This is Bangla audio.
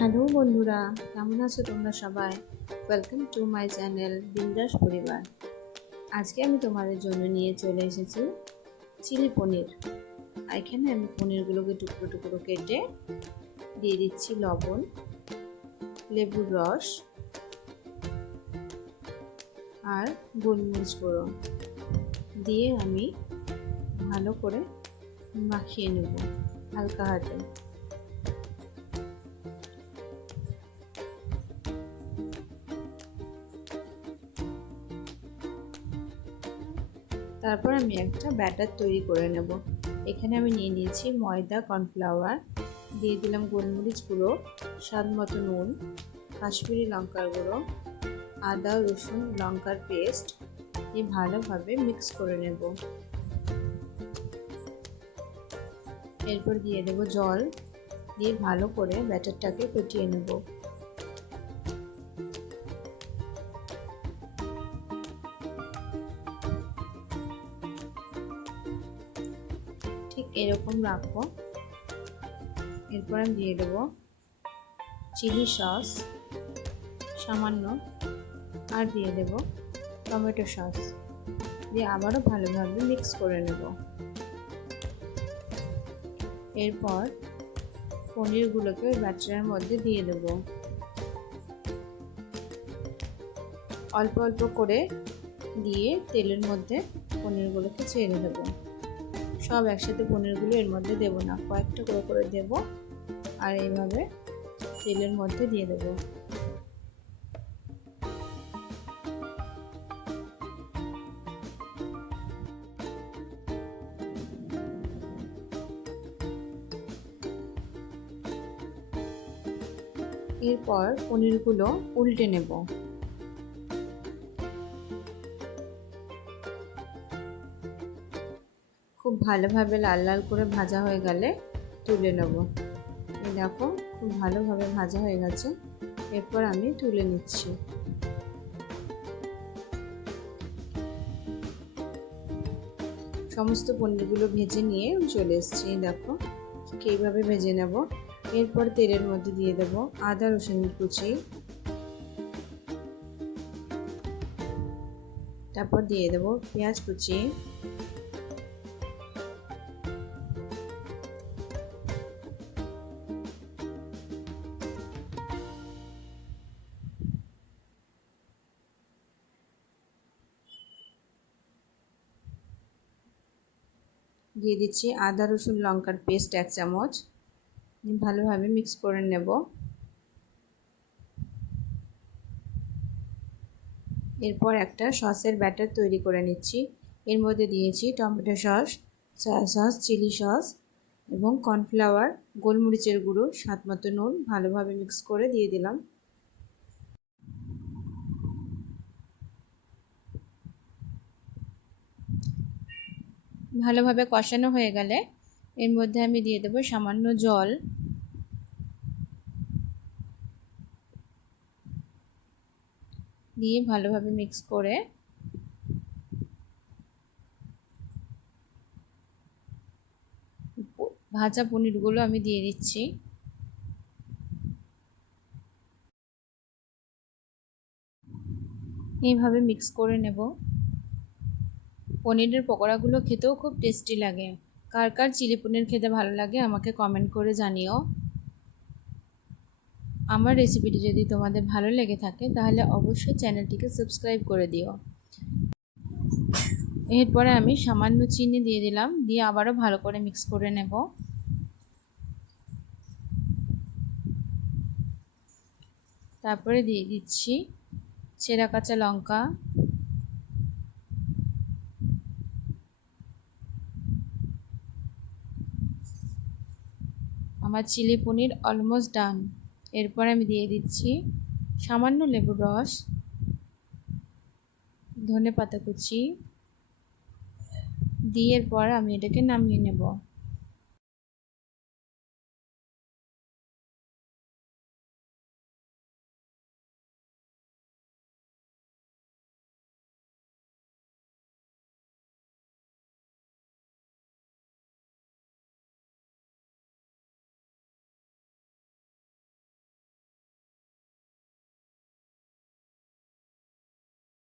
হ্যালো বন্ধুরা, কেমন আছো তোমরা সবাই? ওয়েলকাম টু মাই চ্যানেল বিন্দাস পরিবার। আজকে আমি তোমাদের জন্য নিয়ে চলে এসেছি চিলি পনির। এখানে আমি পনিরগুলোকে টুকরো টুকরো কেটে দিয়ে দিচ্ছি লবণ, লেবুর রস আর গোলমরিচ গুঁড়ো দিয়ে আমি ভালো করে মাখিয়ে নেব হালকা হাতে। তারপর আমি একটা ব্যাটার তৈরি করে নেব। এখানে আমি নিয়ে নিয়েছি ময়দা, কর্নফ্লাওয়ার, দিয়ে দিলাম গোলমরিচ গুঁড়ো, স্বাদ মতো নুন, কাশ্মীরি লঙ্কার গুঁড়ো, আদা রসুন লঙ্কার পেস্ট দিয়ে ভালোভাবে মিক্স করে নেব। এরপর দিয়ে দেব জল, দিয়ে ভালো করে ব্যাটারটাকে ফেটিয়ে নেব। ঠিক এরকম রাখবো। এরপর আমি দিয়ে দেবো চিলি সস সামান্য, আর দিয়ে দেব টমেটো সস, দিয়ে আবারও ভালোভাবে মিক্স করে নেব। এরপর পনিরগুলোকে ওই ব্যাটারের মধ্যে দিয়ে দেব। অল্প অল্প করে দিয়ে তেলের মধ্যে পনিরগুলোকে ছেড়ে দেব। সব একসাথে পনিরগুলো এর মধ্যে দেব না, কয়েকটা করে করে দেব আর এইভাবে তেলের মধ্যে দিয়ে দেব। এরপর পনিরগুলো উল্টে নেব। খুব ভালোভাবে লাল লাল করে ভাজা হয়ে গেলে তুলে নেব। এই দেখো খুব ভালোভাবে ভাজা হয়ে গেছে। এরপর আমি তুলে নিচ্ছি। সমস্ত পনিরগুলো ভেজে নিয়ে চলে এসেছি। দেখো এইভাবে ভেজে নেব। এরপর তেলের মধ্যে দিয়ে দেব আদা রসুন কুচি, তারপর দিয়ে দেব পেঁয়াজ কুচি, দিয়ে দিচ্ছি আদা রসুন লঙ্কার পেস্ট 1 চামচ, ভালোভাবে মিক্স করে নেব। এরপর একটা সসের ব্যাটার তৈরি করে নিচ্ছি। এর মধ্যে দিয়েছি tomato sauce, soya sauce, chilli sauce এবং কর্নফ্লাওয়ার, গোলমরিচের গুঁড়ো, স্বাদ মতো নুন, ভালোভাবে মিক্স করে দিয়ে দিলাম। ভালোভাবে কষানো হয়ে গেলে এর মধ্যে আমি দিয়ে দেবো সামান্য জল, দিয়ে ভালোভাবে মিক্স করে ভাজা পনিরগুলো আমি দিয়ে দিচ্ছি। এইভাবে মিক্স করে নেব। পনিরের পকোড়াগুলো খেতেও খুব টেস্টি লাগে। কার কার চিলি পনির খেতে ভালো লাগে আমাকে কমেন্ট করে জানিও। আমার রেসিপিটি যদি তোমাদের ভালো লেগে থাকে তাহলে অবশ্যই চ্যানেলটিকে সাবস্ক্রাইব করে দিও। এরপরে আমি সামান্য চিনি দিয়ে দিলাম, দিয়ে আবারও ভালো করে মিক্স করে নেব। তারপরে দিয়ে দিচ্ছি চেরা কাঁচা লঙ্কা, আমার চিলি পনির অলমোস্ট ডান। এরপর আমি দিয়ে দিচ্ছি সামান্য লেবুর রস, ধনেপাতা কুচি, দিয়ে এরপর আমি এটাকে নামিয়ে নেব।